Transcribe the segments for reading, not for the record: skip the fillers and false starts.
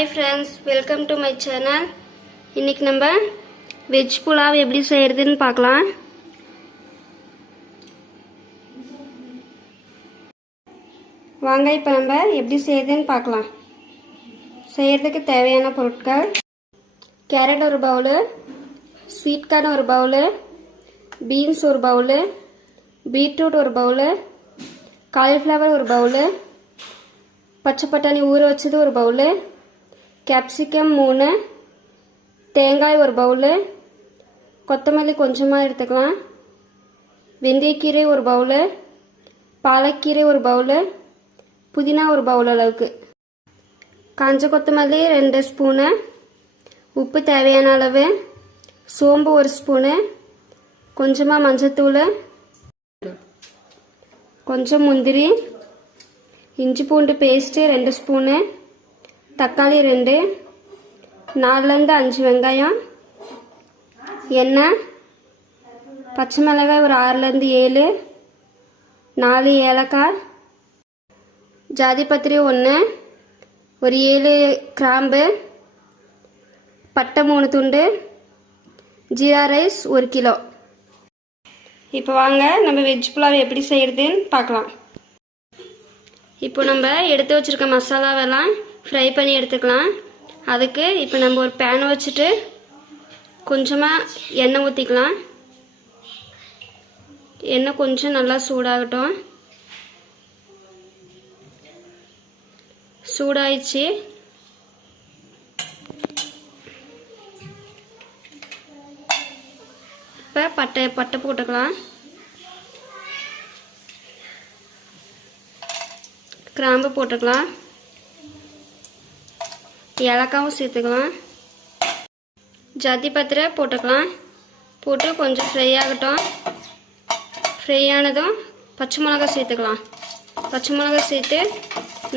Hi friends, welcome to my channel. இன்னைக்கு நம்ம veg pulao எப்படி செய்யறதுன்னு பார்க்கலாம். வாங்க இப்போ நம்ம எப்படி செய்யறதுன்னு பார்க்கலாம். செய்யறதுக்கு தேவையான பொருட்கள்: கேரட் ஒரு பவுல், ஸ்வீட் கார்ன் ஒரு பவுல், பீன்ஸ் ஒரு பவுல், பீட்ரூட் ஒரு பவுல், காலிஃப்ளவர் ஒரு பவுல், பச்சை பட்டாணி ஊற வச்சது ஒரு பவுல், கேப்சிகம் 3, தேங்காய் ஒரு பவுல், கொத்தமல்லி கொஞ்சமாக எடுத்துக்கலாம், வெந்தயக்கீரை ஒரு பவுல், பாலக்கீரை ஒரு பவுல், புதினா ஒரு பவுல் அளவுக்கு, காஞ்ச கொத்தமல்லி 2 ஸ்பூனு, உப்பு தேவையான அளவு, சோம்பு 1 ஸ்பூனு, கொஞ்சமாக மஞ்சத்தூள், கொஞ்சம் முந்திரி, இஞ்சி பூண்டு பேஸ்ட்டு 2 ஸ்பூனு, தக்காளி 2, 4லேருந்து 5 வெங்காயம், எண்ணெய், பச்சை மிளகாய் ஒரு 6லேருந்து 7, 4 ஏலக்காய், ஜாதிபத்திரி 1, ஒரு 7 கிராம்பு, பட்டை 3 துண்டு, ஜீரா ரைஸ் 1 கிலோ. இப்போ வாங்க நம்ம வெஜ் புலாவ் எப்படி செய்யறதுன்னு பார்க்கலாம். இப்போ நம்ம எடுத்து வச்சிருக்க மசாலாவெல்லாம் ஃப்ரை பண்ணி எடுத்துக்கலாம். அதுக்கு இப்போ நம்ம ஒரு பேன் வச்சுட்டு கொஞ்சமாக எண்ணெய் ஊற்றிக்கலாம். எண்ணெய் கொஞ்சம் நல்லா சூடாகட்டும். சூடாயிடுச்சு. இப்போ பட்டை போட்டுக்கலாம். கிராம்பு போட்டுக்கலாம். ஏலக்காவும் சேர்த்துக்கலாம். ஜாதிபத்திரி போட்டுக்கலாம். போட்டு கொஞ்சம் ஃப்ரை ஆகட்டும். ஃப்ரை ஆனதும் பச்சை மிளகாய் சேர்த்துக்கலாம். பச்சை மிளகாய் சேர்த்து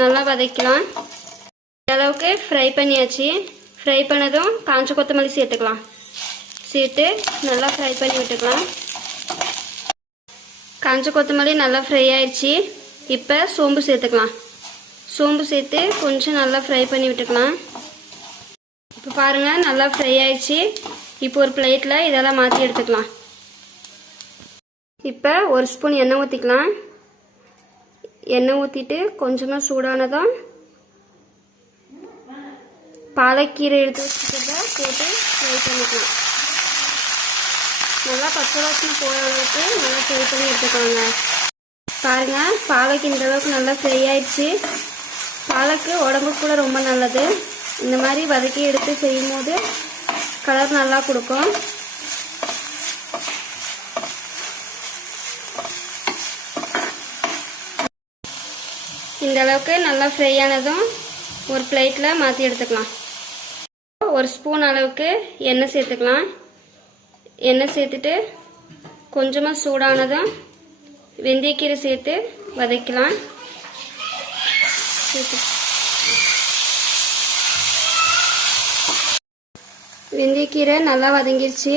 நல்லா வதக்கலாம். இந்த அளவுக்கு ஃப்ரை பண்ணியாச்சு. ஃப்ரை பண்ணதும் காஞ்ச கொத்தமல்லி சேர்த்துக்கலாம். சேர்த்து நல்லா ஃப்ரை பண்ணி விட்டுக்கலாம். காஞ்ச கொத்தமல்லி நல்லா ஃப்ரை ஆயிடுச்சு. இப்போ சோம்பு சேர்த்துக்கலாம். சோம்பு சேர்த்து கொஞ்சம் நல்லா ஃப்ரை பண்ணி விட்டுக்கலாம். இப்போ பாருங்கள் நல்லா ஃப்ரை ஆயிடுச்சு. இப்போ ஒரு பிளேட்டில் இதெல்லாம் மாற்றி எடுத்துக்கலாம். இப்போ 1 ஸ்பூன் எண்ணெய் ஊற்றிக்கலாம். எண்ணெய் ஊற்றிட்டு கொஞ்சமாக சூடானதும் பாலக்கீரை எடுத்து வச்சுக்கிறத போட்டு ஃப்ரை பண்ணிக்கலாம். நல்லா பச்சை வாசனை போகிற அளவுக்கு நல்லா ஃப்ரை பண்ணி எடுத்துக்கோங்க. பாருங்கள் பாலக்கு இந்த அளவுக்கு நல்லா ஃப்ரை ஆயிடுச்சு. பாலக்கு உடம்புக்கு கூட ரொம்ப நல்லது. இந்த மாதிரி வதக்கி எடுத்து செய்யும் போது கலர் நல்லா கொடுக்கும். இந்த அளவுக்கு நல்லா ஃப்ரை ஆனதும் ஒரு பிளேட்டில் மாற்றி எடுத்துக்கலாம். 1 ஸ்பூன் அளவுக்கு எண்ணெய் சேர்த்துக்கலாம். எண்ணெய் சேர்த்துட்டு கொஞ்சமாக சூடானதும் வெந்தயக்கீரை சேர்த்து வதக்கலாம். வெந்தயக்கீரை நல்லா வதங்கிருச்சு.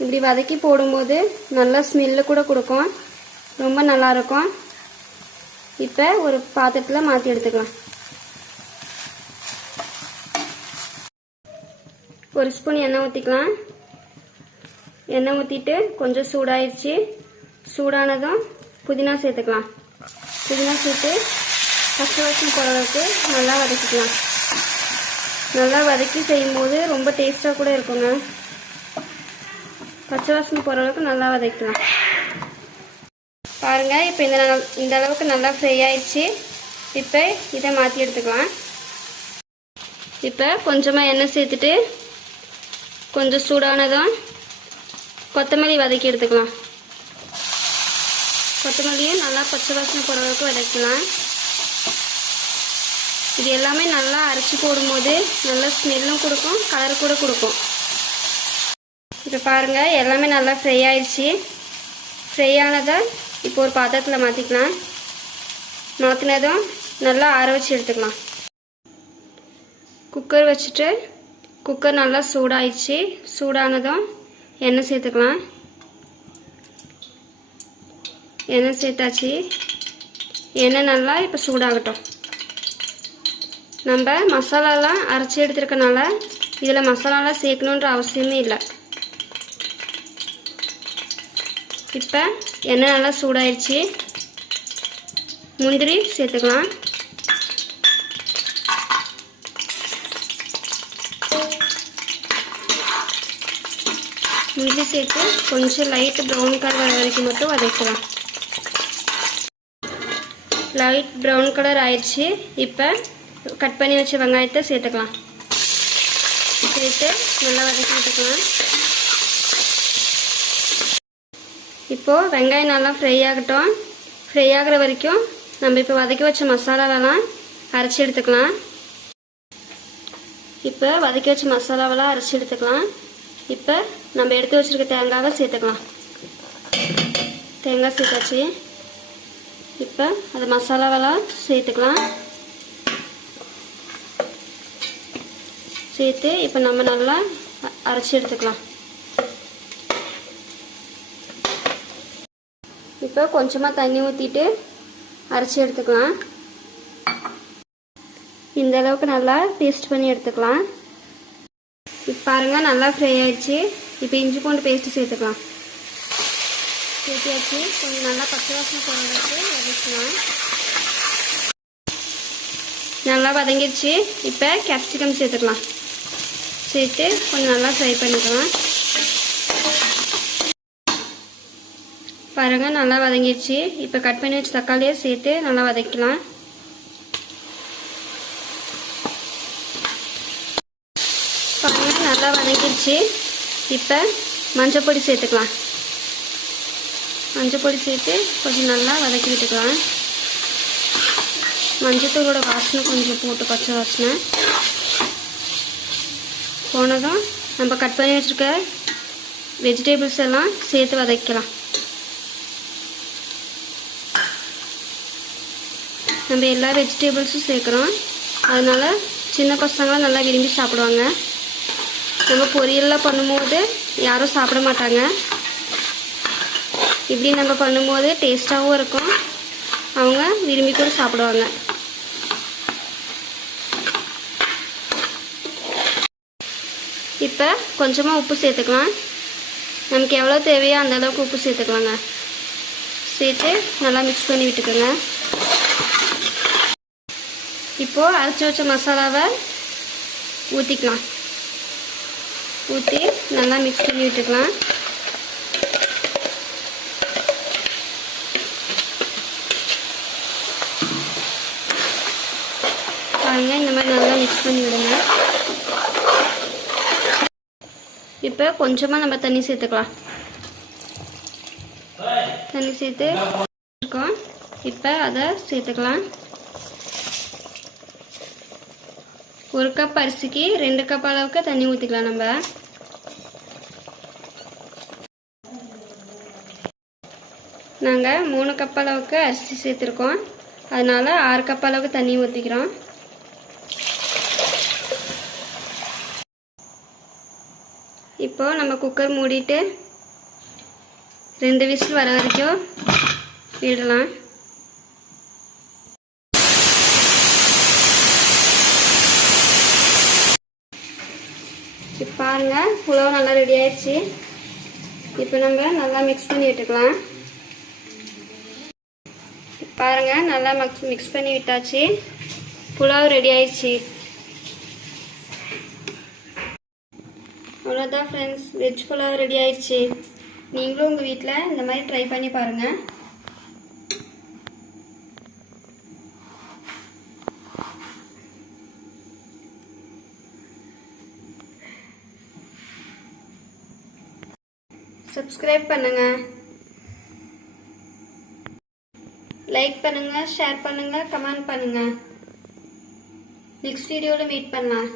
இப்படி வதக்கி போடும்போது நல்லா ஸ்மெல்லு கூட கொடுக்கும். ரொம்ப நல்லாயிருக்கும். இப்போ ஒரு பாத்திரத்தில் மாற்றி எடுத்துக்கலாம். 1 ஸ்பூன் எண்ணெய் ஊற்றிக்கலாம். எண்ணெய் ஊற்றிட்டு கொஞ்சம் சூடாயிருச்சு. சூடானதும் புதினா சேர்த்துக்கலாம். புதினா சேர்த்து பச்சை வாசனை போகிற அளவுக்கு நல்லா வதக்கிக்கலாம். நல்லா வதக்கி செய்யும்போது ரொம்ப டேஸ்ட்டாக கூட இருக்குங்க. பச்சை வாசனை போகிற அளவுக்கு நல்லா வதக்கலாம். பாருங்கள் இப்போ இந்த அளவுக்கு நல்லா ஃப்ரை ஆயிடுச்சு. இப்போ இதை மாற்றி எடுத்துக்கலாம். இப்போ கொஞ்சமாக எண்ணெய் சேர்த்துட்டு கொஞ்சம் சூடானதும் கொத்தமல்லி வதக்கி எடுத்துக்கலாம். கொத்தமல்லியும் நல்லா பச்சை வாசனை போகிற அளவுக்கு வதக்கலாம். இது எல்லாமே நல்லா அரைச்சி போடும்போது நல்லா ஸ்மெல்லும் கொடுக்கும், கலர் கூட கொடுக்கும். இப்போ பாருங்கள் எல்லாமே நல்லா ஃப்ரை ஆயிடுச்சு. ஃப்ரை ஆனதை இப்போ ஒரு பாத்திரத்தில் மாற்றிக்கலாம். மாற்றினதும் நல்லா ஆற வச்சு எடுத்துக்கலாம். குக்கர் வச்சுட்டு குக்கர் நல்லா சூடாயிடுச்சு. சூடானதும் எண்ணெய் சேர்த்துக்கலாம். எண்ணெய் சேர்த்தாச்சு. எண்ணெய் நல்லா இப்போ சூடாகட்டும். நம்ம மசாலாலாம் அரைச்சி எடுத்துருக்கனால இதில் மசாலாலாம் சேர்க்கணுன்ற அவசியமே இல்லை. இப்போ எண்ணெய் நல்லா சூடாயிடுச்சு. முந்திரி சேர்த்துக்கலாம். முந்திரி சேர்த்து கொஞ்சம் லைட் ப்ரௌன் கலர் வர வரைக்கும் மட்டும் வதக்கலாம். லைட் ப்ரௌன் கலர் ஆயிடுச்சு. இப்போ கட் பண்ணி வச்ச வெங்காயத்தை சேர்த்துக்கலாம். சேர்த்து நல்லா வதக்கி விட்டுக்கலாம். இப்போது வெங்காயம் நல்லா ஃப்ரை ஆகட்டும். ஃப்ரை ஆகிற வரைக்கும் நம்ம இப்போ வதக்கி வச்ச மசாலாவெல்லாம் அரைச்சி எடுத்துக்கலாம். இப்போ வதக்கி வச்ச மசாலாவெல்லாம் அரைச்சி எடுத்துக்கலாம். இப்போ நம்ம எடுத்து வச்சுருக்க தேங்காவை சேர்த்துக்கலாம். தேங்காய் சேர்த்தாச்சு. இப்போ அது மசாலாவெல்லாம் சேர்த்துக்கலாம். சேர்த்து இப்போ நம்ம நல்லா அரைச்சி எடுத்துக்கலாம். இப்போ கொஞ்சமாக தண்ணி ஊற்றிட்டு அரைச்சி எடுத்துக்கலாம். இந்த அளவுக்கு நல்லா பேஸ்ட் பண்ணி எடுத்துக்கலாம். இப்போ பாருங்கள் நல்லா ஃப்ரை ஆயிடுச்சு. இப்போ இஞ்சி பூண்டு பேஸ்ட்டு சேர்த்துக்கலாம். சேர்த்தியாச்சு. கொஞ்சம் நல்லா பச்சை வாசனை போகிற அளவுக்கு வதக்கலாம். நல்லா வதங்கிடுச்சு. இப்போ கேப்சிகம் சேர்த்துக்கலாம். சேர்த்து கொஞ்சம் நல்லா ஃப்ரை பண்ணிக்கலாம். பாருங்கள் நல்லா வதங்கிடுச்சு. இப்போ கட் பண்ணி வச்ச தக்காளியை சேர்த்து நல்லா வதக்கலாம். பாருங்கள் நல்லா வதங்கிடுச்சு. இப்போ மஞ்சள் பொடி சேர்த்துக்கலாம். மஞ்சள் பொடி சேர்த்து கொஞ்சம் நல்லா வதக்கி விட்டுக்கலாம். மஞ்சத்தூளோட வாசனை கொஞ்சம் போட்டு பச்சை வாசனை போனதும் நம்ம கட் பண்ணி வச்சுருக்க வெஜிடபிள்ஸ் எல்லாம் சேர்த்து வதக்கலாம். நம்ம எல்லா வெஜிடபிள்ஸும் சேர்க்குறோம். அதனால் சின்ன பசங்களாம் நல்லா விரும்பி சாப்பிடுவாங்க. நம்ம பொரியல்லாம் பண்ணும்போது யாரும் சாப்பிட மாட்டாங்க. இப்படி நம்ம பண்ணும்போது டேஸ்ட்டாகவும் இருக்கும். அவங்க விரும்பி கூட சாப்பிடுவாங்க. இப்போ கொஞ்சமாக உப்பு சேர்த்துக்கலாம். நமக்கு எவ்வளோ தேவையோ அந்த அளவுக்கு உப்பு சேர்த்துக்கலாங்க. சேர்த்து நல்லா மிக்ஸ் பண்ணி விட்டுக்கோங்க. இப்போது அரைச்சி வச்ச மசாலாவை ஊற்றிக்கலாம். ஊற்றி நல்லா மிக்ஸ் பண்ணி விட்டுக்கலாம். பாருங்க இந்த மாதிரி நல்லா மிக்ஸ் பண்ணி விடுங்க. இப்போ கொஞ்சமாக நம்ம தண்ணி சேர்த்துக்கலாம். தண்ணி சேர்த்து இருக்கோம். இப்போ அதை சேர்த்துக்கலாம். 1 கப் அரிசிக்கு 2 கப் அளவுக்கு தண்ணி ஊற்றிக்கலாம். நம்ம நாங்கள் 3 கப் அளவுக்கு அரிசி சேர்த்துருக்கோம். அதனால் 6 கப் அளவுக்கு தண்ணி ஊற்றிக்கிறோம். இப்போது நம்ம குக்கர் மூடிட்டு 2 விசில் வர வரைக்கும் விடலாம். இப்போ பாருங்கள் புலாவ் நல்லா ரெடி ஆயிடுச்சு. இப்போ நம்ம நல்லா மிக்ஸ் பண்ணி விட்டுக்கலாம். பாருங்கள் நல்லா மிக்ஸ் பண்ணி விட்டாச்சு. புலாவ் ரெடி ஆயிடுச்சு. அவ்வளோதான் ஃப்ரெண்ட்ஸ், வெஜ் புலாவ் ரெடி ஆயிடுச்சு. நீங்களும் உங்கள் வீட்டில் இந்த மாதிரி ட்ரை பண்ணி பாருங்கள். சப்ஸ்கிரைப் பண்ணுங்க, லைக் பண்ணுங்க, ஷேர் பண்ணுங்க, கமெண்ட் பண்ணுங்க. நெக்ஸ்ட் வீடியோவில் மீட் பண்ணலாம்.